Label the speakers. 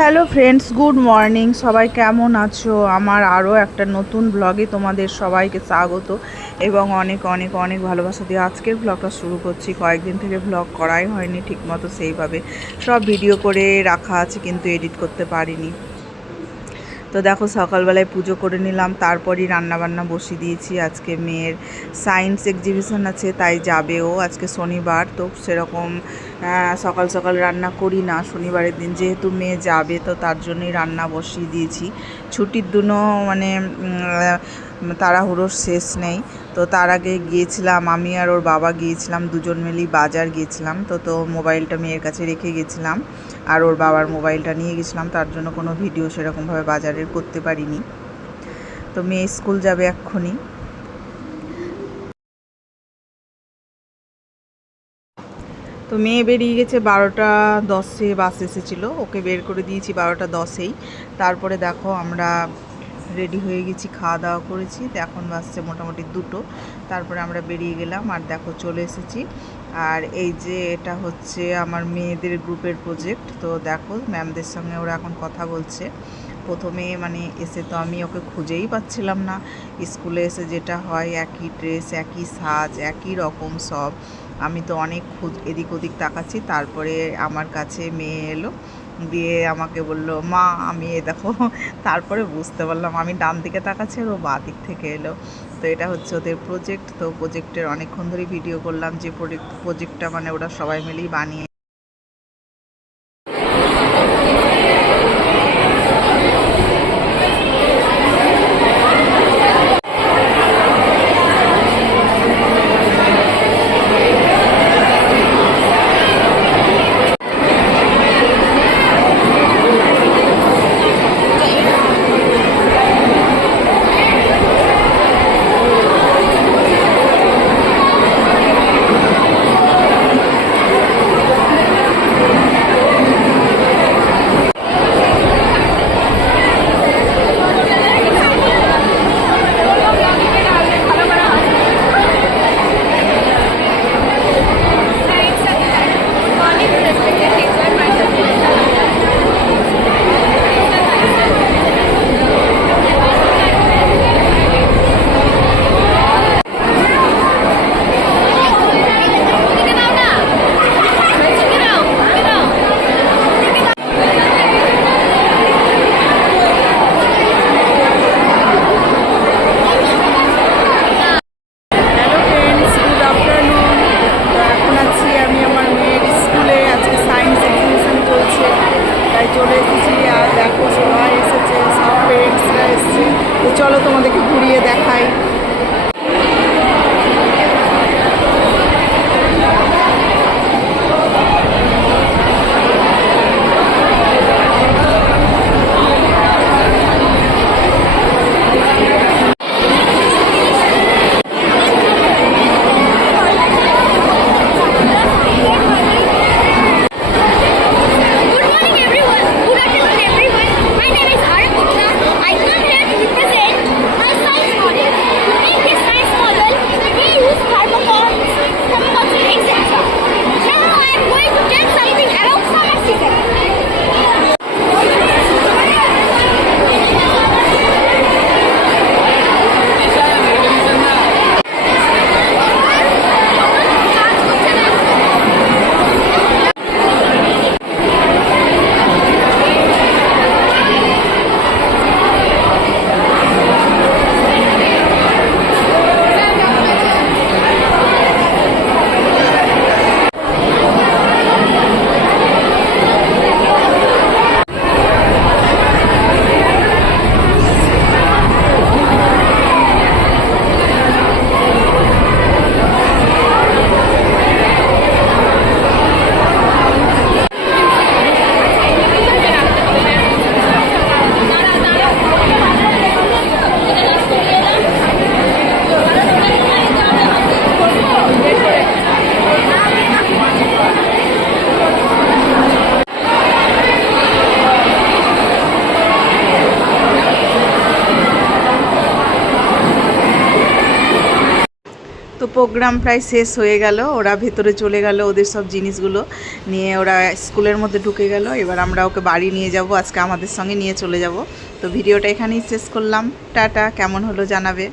Speaker 1: Hello friends good morning সবাই কেমন আছো? আমার আরও একটা নতুন ব্লগে তোমাদের সবাইকে স্বাগত এবং অনেক অনেক অনেক ভালোবাসা দিয়ে আজকের ব্লগটা শুরু করছি। কয়েকদিন থেকে ব্লগ করাই হয়নি ঠিকমতো সেইভাবে। সব ভিডিও করে রাখা আছে, কিন্তু এডিট করতে পারিনি। তো দেখো, সকালবেলায় পুজো করে নিলাম, তারপরই রান্নাবান্না বসিয়ে দিয়েছি। আজকে মেয়ের সায়েন্স এক্সিবিশন আছে, তাই যাবেও। আজকে শনিবার, তো সেরকম সকাল সকাল রান্না করি না, শনিবারের দিন যেহেতু মেয়ে যাবে, তো তার জন্যই রান্না বসিয়ে দিয়েছি। ছুটির দিনও মানে তাড়াহুড়োর শেষ নেই। তো তার আগে গিয়েছিলাম, আমি আর ওর বাবা গিয়েছিলাম, দুজন মিলেই বাজার গিয়েছিলাম, তো তো মোবাইলটা মেয়ের কাছে রেখে গেছিলাম। আর ওর বাবার মোবাইলটা নিয়ে গেছিলাম, তার জন্য কোনো ভিডিও সেরকমভাবে বাজারের করতে পারিনি। তো মেয়ে স্কুল যাবে এক্ষুনি। তো মেয়ে বেরিয়ে গেছে বারোটা দশে, বাস এসেছিল। ওকে বের করে দিয়েছি বারোটা দশেই। তারপরে দেখো আমরা রেডি হয়ে গেছি, খাওয়া দাওয়া করেছি। তো এখন বাসছে মোটামুটি দুটো। তারপরে আমরা বেরিয়ে গেলাম আর দেখো চলে এসেছি। আর এই যে এটা হচ্ছে আমার মেয়েদের গ্রুপের প্রজেক্ট। তো দেখো ম্যামদের সঙ্গে ওরা এখন কথা বলছে। প্রথমে মানে এসে তো আমি ওকে খুঁজেই পাচ্ছিলাম না। স্কুলে এসে যেটা হয়, একই ড্রেস, একই সাজ, একই রকম সব। আমি তো অনেক এদিক ওদিক তাকাচ্ছি। তারপরে আমার কাছে মেয়ে এলো, দিয়ে আমাকে বলল, মা, আমি এ দেখো। তারপরে বুঝতে পারলাম আমি ডান দিকে তাকাচ্ছি আর ও বা দিক থেকে এলো। তো এটা হচ্ছে ওদের প্রজেক্ট তো প্রজেক্টের অনেকক্ষণ ধরেই ভিডিও করলাম যে প্রজেক্ট প্রজেক্টটা মানে ওরা সবাই মিলেই বানিয়ে চলো তোমাদেরকে ঘুরিয়ে দেখাই। প্রোগ্রাম প্রায় শেষ হয়ে গেল। ওরা ভেতরে চলে গেল ওদের সব জিনিসগুলো নিয়ে ওরা স্কুলের মধ্যে ঢুকে গেল। এবার আমরা ওকে বাড়ি নিয়ে যাব, আজকে আমাদের সঙ্গে নিয়ে চলে যাব। তো ভিডিওটা এখানেই শেষ করলাম। টাটা, কেমন হলো জানাবে।